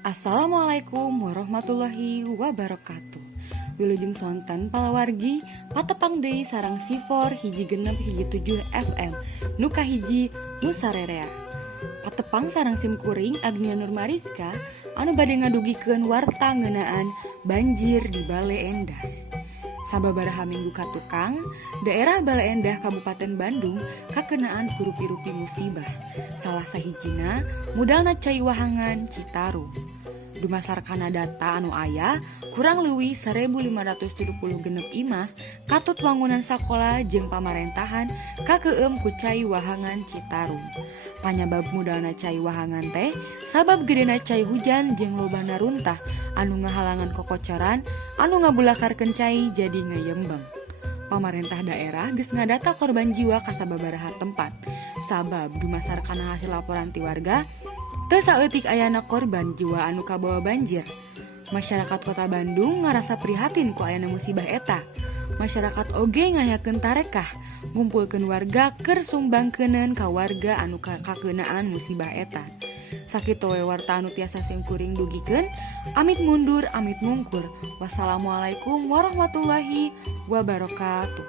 Assalamualaikum warahmatullahi wabarakatuh. Wilujeng sonten palawargi patepang deui sareng Sifor hiji genep hiji 7 FM nuka hiji Nusarerea. Patepang sareng sim kuring Agnia Nurmariska anu bade ngadugikeun warta ngeunaan banjir di Bale Endah. Sababaraha minggu katukang, daerah Bale Endah Kabupaten Bandung kakenaan purupi-rupi musibah. Salah sahijina mudalna Cai Wahangan Citarum. Dumasarkana data anu aya, kurang leuwih 1570 genep imah katut wangunan sakola jeung pamarentahan kakeueum ku Cai Wahangan Citarum. Panyabab mudalna Cai Wahangan teh sabab gedena cai hujan jeung lobana runtah anu ngahalangan kokocoran anu ngabulakarkeun cai jadi ngeyembang. Pamarentah daerah geus ngadata korban jiwa ka sababaraha tempat. Sabab dumasarkana hasil laporan ti warga teu saeutik ayana korban jiwa anu kabawa banjir. Masyarakat Kota Bandung ngarasa prihatin ku ayana musibah eta. Masyarakat oge ngayakeun tarekah ngumpulkeun warga keur sumbangkeuneun ka warga anu kakeunaan musibah eta. Sakitu we warta anu tiasa sim kuring dugikeun, amit mundur amit mungkur. Wassalamualaikum warahmatullahi wabarakatuh.